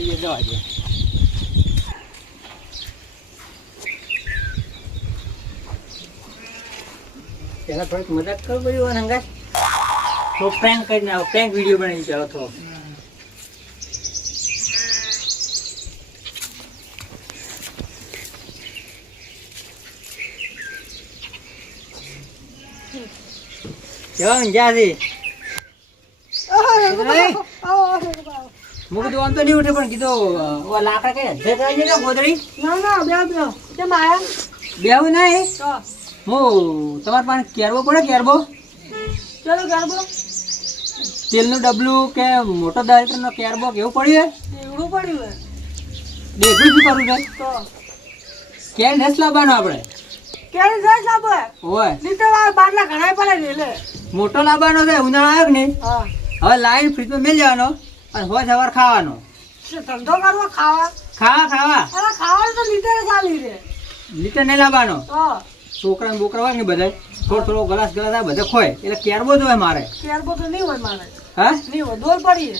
આવીએ જવા દે પેલા થોડીક મદદ કરો બધું હંગાત તો પ્રેન્ક કરી નાખો પ્રેન્ક વીડિયો બનાવી ચાલો તો કેવા જ્યાંથી મું કીધું આમ તો નહીં ઉઠે પણ કીધું લાકડા કઈ અધે કરાવી છે ગોદડી? ના ના બે બે કેમ આયા? બેવું નહીં. હું તમારે પાસે કેરબો પડે કેરબો ચલો ગરબો તેલનું ડબલું કે મોટો દાયટરનો કેરબો કેવું પડ્યું એવડું પડ્યું દેખું શું કરવું છે? તો. કેર નેસ લાવવાનો આપણે? જાય સાબે હોય લીટર બારના ઘણા પડે એટલે. મોટો લાવવાનો છે ઉનાળો આવ્યો કે નહીં? હવે લાઈન ફ્રીજમાં મેળ જવાનો અને હોય સવાર ખાવાનો. ધંધો કરવો ખાવા. ખાવા ખાવા? અરે ખાવાનું તો લીટર ચાલી રે. લીટર નહીં લાવવાનો? છોકરા બોકરા હોય ને બધા થોડો થોડો ગ્લાસ ગ્લાસ આ બધા ખોય. એટલે કેરબો જ હોય મારે? કેરબો તો નહીં હોય મારે. હા? નહીં હોય ડોલ પડીએ.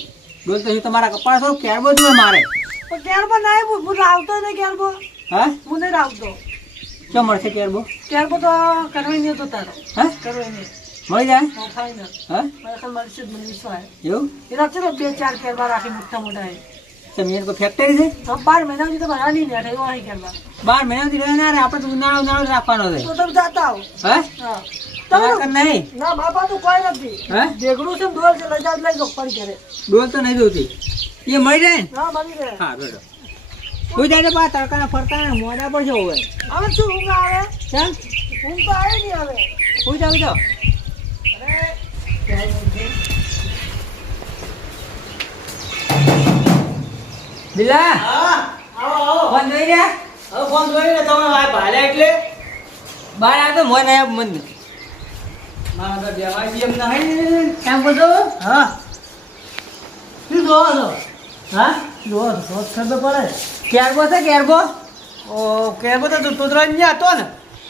બોલ તો હું તમારા કપાળ થોડું કેરબો જ હોય મારે? પણ કેરબો ના હું હું રાવતો નહીં કેરબો હા? હું નહીં રાવતો. ક્યાં મળશે કેરબો કેરબો તો કરવાની તો તારો. હા? કરવાની. મળી જાય? હા હા? એવું? એના ચલો બે ચાર કેરબા રાખી મોટા મોટા એ તમે કોઈ ફેક્ટરી છે? બાર મહિના સુધી ભરા નહીં ને અહીં કેરબા બાર મહિનાથી રહેના રે આપણે ઉનાળો ઉનાળો રાખવાનો છે. તો તમે જાતા આવો. હા? હા. તમારે તમે કર નહીં. ના બાપા તો કોઈ નથી. હા? છે ને દોર છે લઈ જાવ લઈ ફરી ઘરે. ડોલ તો નહીં જોતી. એ મળી જાય ને? હા મળી રહે. હા બેડો કોઈ જાય પા તડકાના ફરતા મોડા પર જવું હવે શું ઊંઘ આવે? ઊંઘ તો આવે નહીં હવે. જાવ જાવ બિલા ફોન જોઈ રહ્યા? બાર આ તો મને આપ મન કામ કરજો હા. શું જોવો છો? હા? જોવો છો તો ખબર પડે. કેરબો છે કેરબો ઓ કેરબો તો નહીં હતો ને.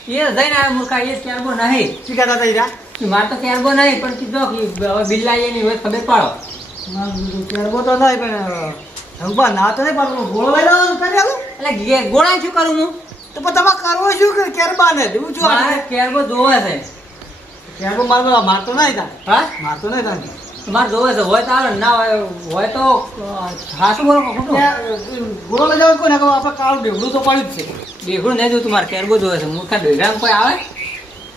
એ જઈને આવ્યો મૂર્ખા એ કેરબો નહીં. શું કહેતા હતા ઈરા કે મારે તો કેરબો નહીં પણ કીધો કે હવે બિલ્લા એની હોય ખબર પાડો. કેરબો તો નહીં પણ ભગવાન ના તો નહીં પણ ગોળો લઈ લેવાનો કરી એટલે ગે- ગોળા શું કરું હું? તો પણ તમારે કરવો શું કે કેરબા ને? છું મારે કેરબો જોવે છે. કેરબો મારતો મારતો નહીં તા હા? મારતો નહીં તા મારે જોવે છે. હોય તો ના હોય હોય તો હાસું બોલો ખોટું? ગોળો લઈ જાવ કોઈ ને આપણે કાળું તો પડ્યું જ છે. દેખડું નહીં જોતું મારે કેરબો જોવે છે. મૂર્ખા ડોગરામ કોઈ આવે?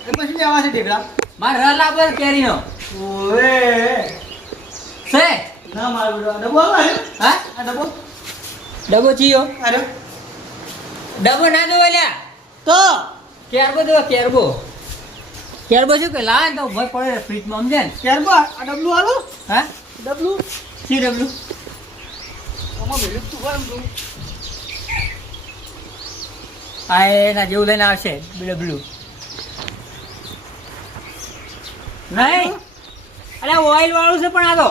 એ પછી લેવા છે ઢેકડા? મારે લાવે છે કેરીનો. ઓએ સે ના મારું ડબો આવે હા? આ ડબો ડબો ચીયો? અરે. ડબો ના દો લ્યા. તો? કેરબો જોવે કેરબો. કેરબો શું કે લાવે તો ભય પડે ફ્રીજમાં સમજે ને? કેરબા? આ ડબલું આલો હા? ડબલું સી ડબલું આમાં મેળ્યું તું હોય તું. આ એના જેવું લઈને આવશે ડબલું. નહીં. અરે ઓઇલ વાળું છે પણ આ તો.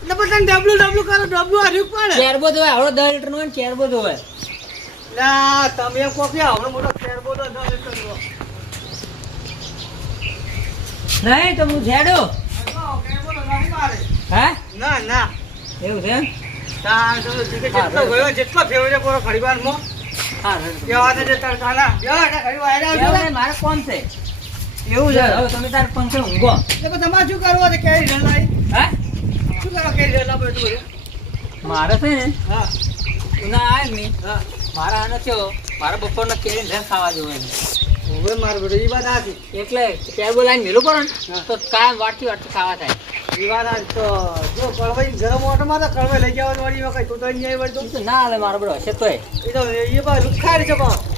એટલે પણ ડબલું ડબલું કરો ડબલું હાર્યું પડે. ચેરબો જોવે આવડો દસ લીટર નો કેરબો જોવે ના તમે એમ કે આવડો મોટો ચેરબો તો દસ લીટરનો. નહીં તો હું ઝેડો ના. હા? ના ના. એવું છે તાર જેટલો ગયો જેટલો ફેવરે પૂરો ખડીવારમાં હા એવા તો છે નહીં, મારે કોણ છે. એવું છે? હવે તમે તાર પંખે ઊંઘો. એટલે તમારે શું કરવું છે કેરી ઢલાઈ હા? શું કરો કેરી ઢલા બધું મારે છે ને હા. ઉના આવે ને હા. મારા આનો થયો મારા બપોરનો કેરી ભેંસ ખાવા જવું એમ. હવે મારું બધું ઈ વાત આથી એટલે કેરબો લાઈન મેલું પડે ને તો કાયમ વાટથી વાટથી ખાવા થાય. વાત હાચી. તો જો કળવાઈ ગરમ ઓટોમાં તો કળવાઈ લઈ જવાનું વાળી વખત. તું તો અહીંયા આવી વળતો. તો. ના હાલે મારો બધો હશે તો એ તો એ પણ લુખાડ છે પણ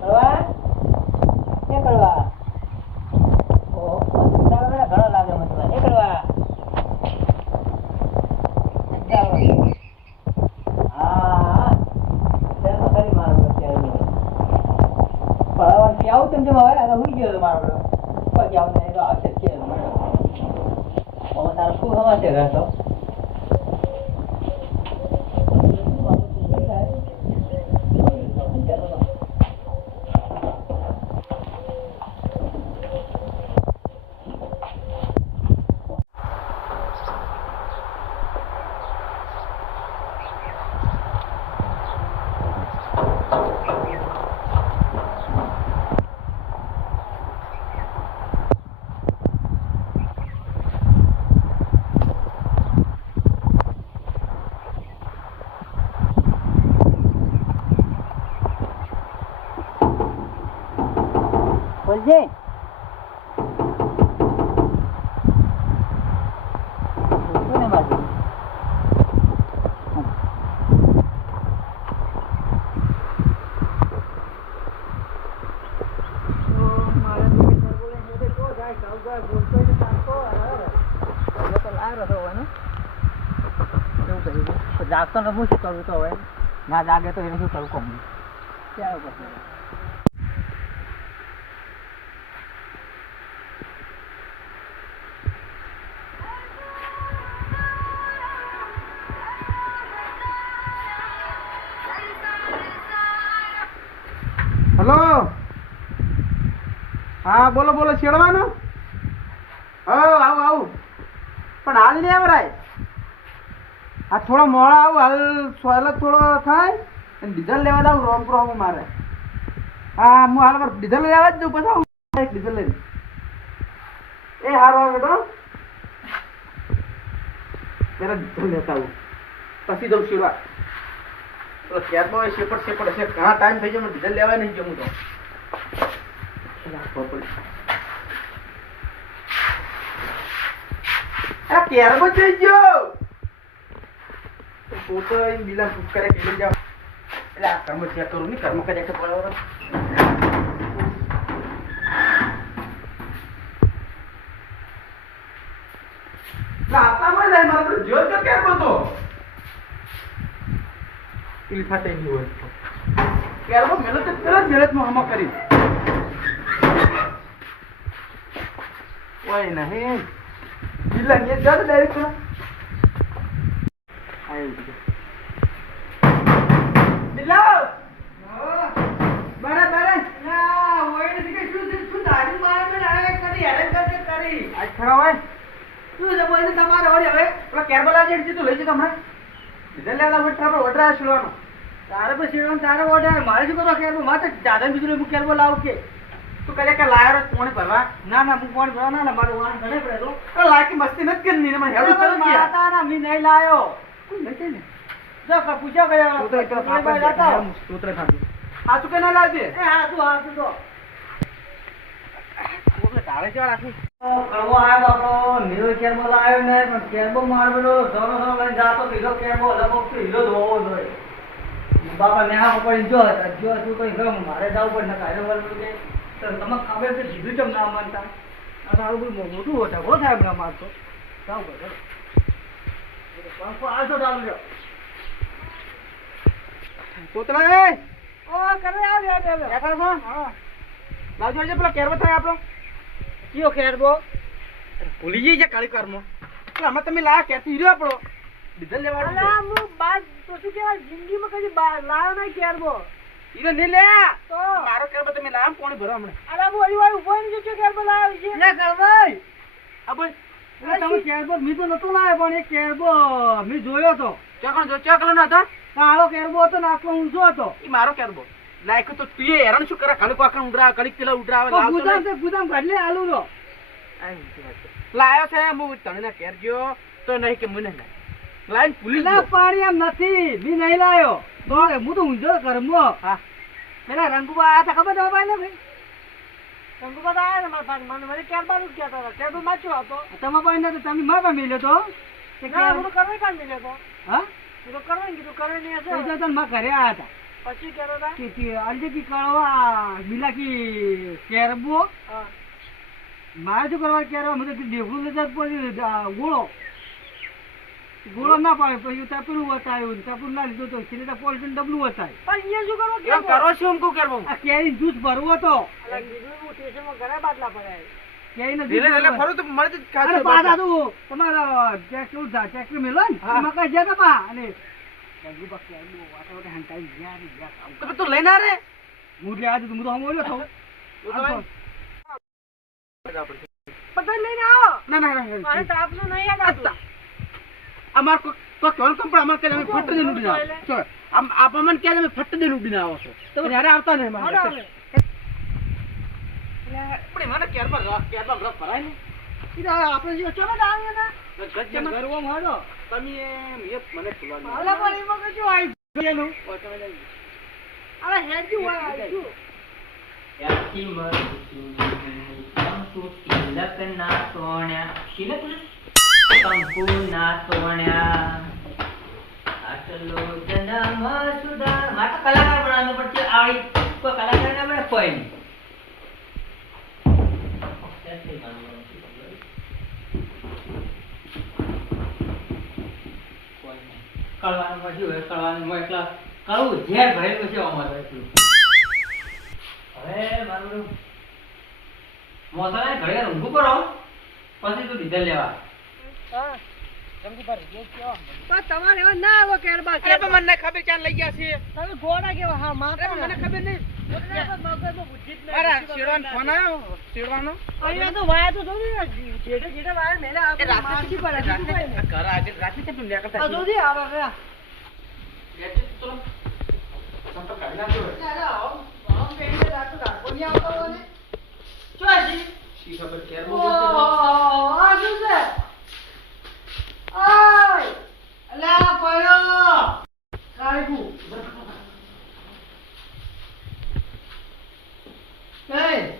કળવા? ક્યાં કળવા? ઓહો, તારા બેટા ઘણો લાગે મને તો. એ કળવા? ચાલો. હા, ચાલ તો ખરી મારો બેટો ક્યારે નહીં. પડાવવાનું ક્યાં આવું તેમ તેમ હવે? આ તો હુઈ ગયો છે મારો બેટો. પછી આવશે નહીં તો આવશે જ કે મને. હવે તારો શું સમાચાર રહેતો? મારી જાગતો ને હું શું કરવું તો હવે? ના જાગે તો એને શું કરવું કહું ક્યારે પછી. હા, બોલો બોલો, છેડવાનો? આવું આવું પણ હાલ નહીં આવરાય. આ થોડો મોડા આવું, હાલ સોયલો થોડો થાય. અને ડીઝલ લેવા જાઉં, રોમ રોમ મારે. હા, હું હાલ ડીઝલ લેવા જ જઉં પછી આવું. ડીઝલ લઈને. એ હારો આવે બેટો. પેલા ડીઝલ લેતા આવું. પછી જઉં શીરવા ત્યારમાં હોય, શેપડ શેપડ હશે ઘણા ટાઈમ થઈ ગયો ડીઝલ લેવાય નહીં જમું તો. આ કેરમ જ થઈ ગયો પોતો બિલા ફૂટ કરે કે જાઓ એટલે આ કર્મ ચેક કરું નહીં કર્મ કર્યા બરાબર તો કેમ મેલો તો તરત મેળતમાં હમો કરી. ઓય નહીં. જતો હમણાં. ડીઝલ લેવા વોટ આપણે ઓર્ડર શીડવાનો તારે પછી તારે ઓર્ડર મારે શું કરો કેરબલ મારે દાદા બીજું હું કેરબલ લાવું કે? તું કહે કે લાયરો કોણ ભરવા? ના ના હું કોણ ભરવા ના ના મારું વાહન ઘણે પડે તો. અરે લાયકી મસ્તી નથી કરી ને મને હેડું તરત ગયા ના મી નહીં લાયો. કોઈ નહીં ને? જો કા પૂછ્યા ગયા તો તો પાપા જાતા સ્તોત્ર ખાધી હા તું કે ના લાવજે? એ હા તું હા તું તો. ઓલે તારે કેવા રાખી કરવો આવ્યો બાપડો. નીરો કેરબો લાવ્યો ને પણ કેરબો મારવેલો સરો સરો લઈને જાતો લીધો કેરબો લગભગ તો હીરો જ જોઈએ બાપા નેહા પકડી જો જો તું કઈ ગમ મારે જવું પડે ને કાયદો કે. તો તમે ખબર છે જીધું ચમ ના માનતા? આ તો આવું બધું મોટું હોતા બહુ થાય હમણાં મારતો જાવ પડે પંખો આવશો ચાલુ જો પોતળા એ! ઓ કરે આવે બેઠા છો? હા. લાવજો પેલો કેરવો થાય આપણો. કયો કેરબો ભૂલી જઈ છે કાળી કર્મ. એટલે આમાં તમે લા ક્યાંથી હીરો આપણો. ડીઝલ લેવાડો અલા હું બાદ તો શું કહેવાય જિંદગીમાં કદી લાયો નહીં કેરબો લે તો? મારો કેરવો તમે લાયા કોણ ભરો હમણાં. ઊભો જો કેરબો લાવ્યો છે? લે કરવાય આ બોલ. તમે કેરબો મી તો નતો લાવ્યો પણ એ કેરબો મી જોયો તો. ચોકણ જો ચોકલો ના હતા? કાળો કેરબો હતો ને આખો ઊંચો હતો. ઈ મારો કેરવો લાયક તો તું હેરાન શું કરે? ખાલી પાકણ ઉડરા કડીક કિલો ઉડરાવે તો ગુદામ નહીં. ગુદામ આલુ નો લાયો છે હું તને ના કેર ગયો તો નહીં કે મને લાઈન ભૂલી ના પાણી એમ નથી. બી નહીં લાયો. તો હું તો ઊંઝો કરમો હા. પેલા રંગુબા આ તો ખબર છે ભાઈ ને ભાઈ? રંગુબા તો આયા મારા પાસે મને મને નું જ કહેતા હતા. કેરબો માચો હતો. તમારા ભાઈ ને તો તમે પાસે મિલ્યો તો? હું તો કરવા કામ મિલ્યો તો. હા? હું તો કરવા કીધું કરે નહીં હશે તો તને માં ઘરે આયા હતા પછી કેરો તા કે કે અલજે કી કળવા મિલા કી કેરબો મારે શું કરવા કેરવા મને તો દેખું નજર પડી ગોળો. ગોળો ના પાડે પછી તપેલું વતાયું તપેલું ના લીધું તો સિલેટા પોલીસ ડબલું વતાય પણ અહીંયા શું કરો? કેમ કરો છો એમ કેરવો આ કેરી જ્યુસ ભરવો હતો કેરીનો જ્યુસ ધીરે ધીરે ફરું તો મળે જ પાછા તું તમારા ટ્રેક્ટર ઉધા- ટ્રેક્ટર મેલો ને. એમાં કઈ જતા પા અને. તો લઈને રે હું લે આજે હું તો લઈને આવો. ના ના ના તાપનું નહીં યાદ આવતું. અમાર તો કોણ કમ પણ અમાર કે અમે ફટ દઈને ઉડીને આવો ચો આમ આપ અમને કે અમે ફટ દે ઉડી ના આવો છો તો જ્યારે આવતા નહીં મારે. પણ મને કેરમાં રસ કેરમાં રસ ભરાય ને ઈ આપણે જો ચલો ને આવીએ ને. ગજ્જામાં ગરવો મારો તમે એમ એ મને ખુલાવી હાલો પણ એમાં કશું આઈ ગયેલું. ઓય તમે લઈ હવે હેડ્યું હોય આઈ ગયું. મર છું. કંકુ તિલકના સોન્યા. તિલક ને? કંકુના સોન્યા. આટલો જન્મ હોય કળવાનું હોય એટલે કળવું ઝેર ભરેલું છે અમારે હવે મારું મોસાને ઘડીવાર ઊંઘું કરો પછી તું લીધે લેવા પણ તમારે હવે ના આવો કેરબા અરે પણ મને ખબર ક્યાં લઈ ગયા છે. તમે ઘોડા કેવા? હા પણ મને ખબર નહીં. શું ખબર ક્યારે બોલતો હતો. ઓહ, આ શું છે? ઓય! અલા, પડ્યો. કાળકુ. એ,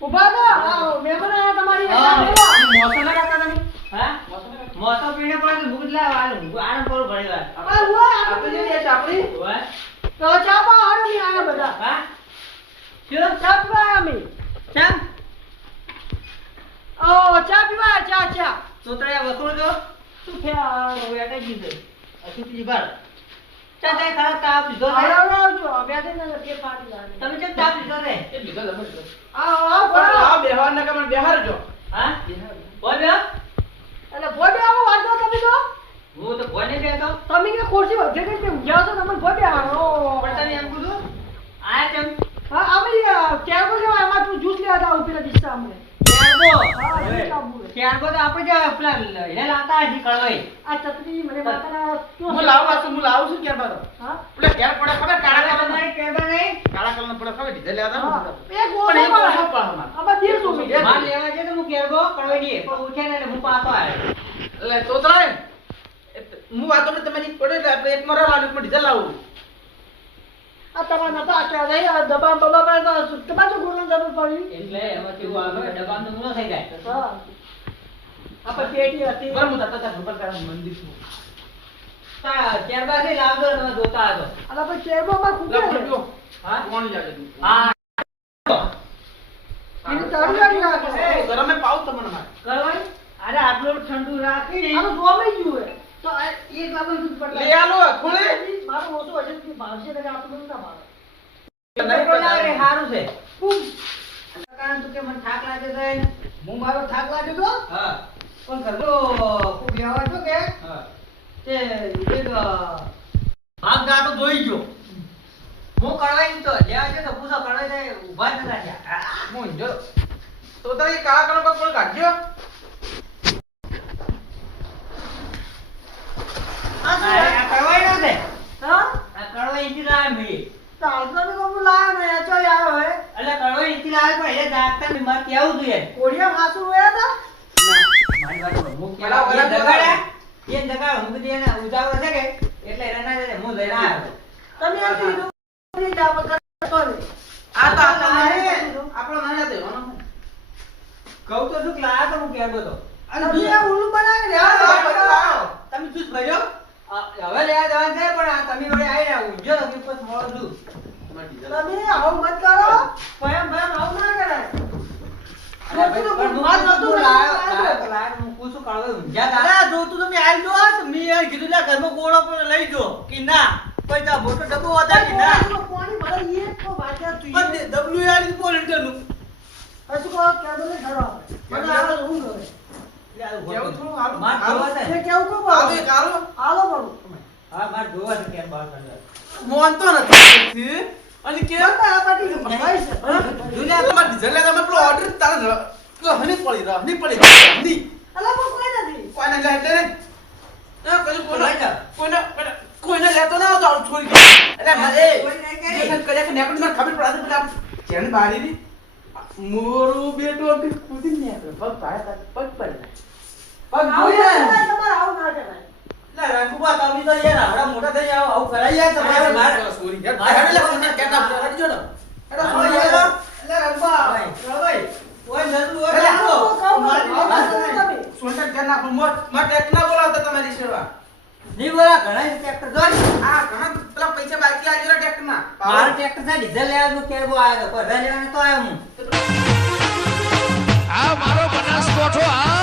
ઊભા થો. આવો, આયા તમારી મોસમ ના કાકા તમે હા મોસમ પીને પડે ભૂખ લાવે આનું ઊંઘું પર ભણી વાર આ ઊભા, આપણે જે આપણી. તો ચા પા હારું નહીં આયા બધા. હા શું ચા પીવા આયા. ચમ ઓ, ચા પીવા ચા, ચા. તોતળિયા વસૂલ જો શું થયા? ખરા તાપ લીધો આવજો. ને લાગે. તમે તાપ લીધો? એ લીધો તમે બોલો. આ બેહવાર ના હા બોલ આવો તમે તો હું તો નહીં બેઠો. તમે કે ખુરશી વધે કે છો તમને ભોય આવો પણ તમે એમ કીધું? આયા કેમ હા અમે ક્યાં કેવા આમાં તું જ્યુસ લેવા જાવ પેલા દિશા અમને ક્યારગો. હા, હવે, એ કાબુ છે. ક્યારગો તો આપણે જે પેલા લઈને લાતા હજી કળવાઈ. આ ચટણી મને માતા હું લાવું છું હું લાવું છું ક્યાં બારો હા પેલા ઘેર પડે ખબર કાળા કલર નહીં કેબા નહીં? કાળા કલર પડે ખબર ડીઝલ લેવા હા. ગોળ એક પણ એ ગોળો પડે. પડે અમારે. આમાં દેડસો લેવા છે તો હું કેરગો કળવાઈ દઈએ. પણ ઉઠે ને એટલે હું પાછો આવે એટલે તો તો હું વાતો ને તમે એક પડે એટલે આપણે એક મરો લાવું એક ડીઝલ લાવું આ તમારે નતા આચા નહીં આ દબાણ બબાણ તો તમારે તો ગોળનો જરૂર પડી એટલે એમાંથી હું આવે ડબ્બામાં તો મૂલો થઈ જાય. હા આપણે પેટી હતી બરાબર હું તાતા તાતા ખબર કાઢા મંદિર છું તા ત્યારબાદ લાવજો તમે જોતા હતો. આપણે ચેબોમાં ખૂટે હા? કોણ હા. એને નાખે. એ ગરમે પાઉં તમને મારે? અરે આટલું ઠંડુ રાખી હે. તો એક લાખનું દૂધ પડે. લઈ આલો ખોલે મારો ઓછું હશે ભાવશે તને આટલું બધું ના ભાવે. તું તો તે જોઈ ગયો. હું કળવાઈ તો લેવા તો. હું જો તો તારે કાળા કલર પર કોણ કાઢજો આ શું આ હે? આ કળવાઈ નો છે. હા આ કળવાઈ અહીંથી લાવે મેં. ને કબૂલ લાયો ને એચો આવ્યો હે એટલે કળવાઈ અહીંથી લાવે પણ એને દાંતતા ને મારે કહેવું જોઈએ. કોડિયા હાસુ રોયા હતા મારી વાત હું પેલા ઓલા એ એ દગાડ્યા. હું કીધું એને ઉજાગરો છે કે એટલે એને ના હું લઈને આવ્યો. તમે આ કીધું જાવ કરતો આ તો આપણો મને આપણો મને હતો એનો. કહું તો શું કે લાયા તો હું કહેતો. અને બીજા બનાવી તો હા. તમે ભર્યો હવે લેવા જવાનું છે પણ આ તમે આવી રહ્યા ઊંઝો તો કે પછી છું. તમે આવું મત કરો. ભયમ ભયમ આવું ના કરાય. મોનતો નથી અને કે કેતા આ પાટી ભરાઈ છે દુનિયા તમાર ડીઝલ લેતા મેં પેલો ઓર્ડર તારે ન- હની પડી રહ હની પડી. હની. અલા પણ કોઈ નથી. કોઈને લે એટલે ને? એ કશું કોઈને. કોઈને કોઈને- લેતો ના આવતો દે. એટલે મારે કોઈ નહીં કે જે કર્યા કે નેકડ મને ખબર પડે છે, પેલા જેને બારી ની મોરું બેટો અભી કૂદી ને પગ પાડે પગ પડે પગ ગોયા તમાર આવ ના કરાય, મારો ટ્રેક્ટર છે ડીઝલ લેવાનો કેવો આવ્યો તો. પધા લેવાનો તો આવ્યો હું. આ મારો બનાસ કોઠો આ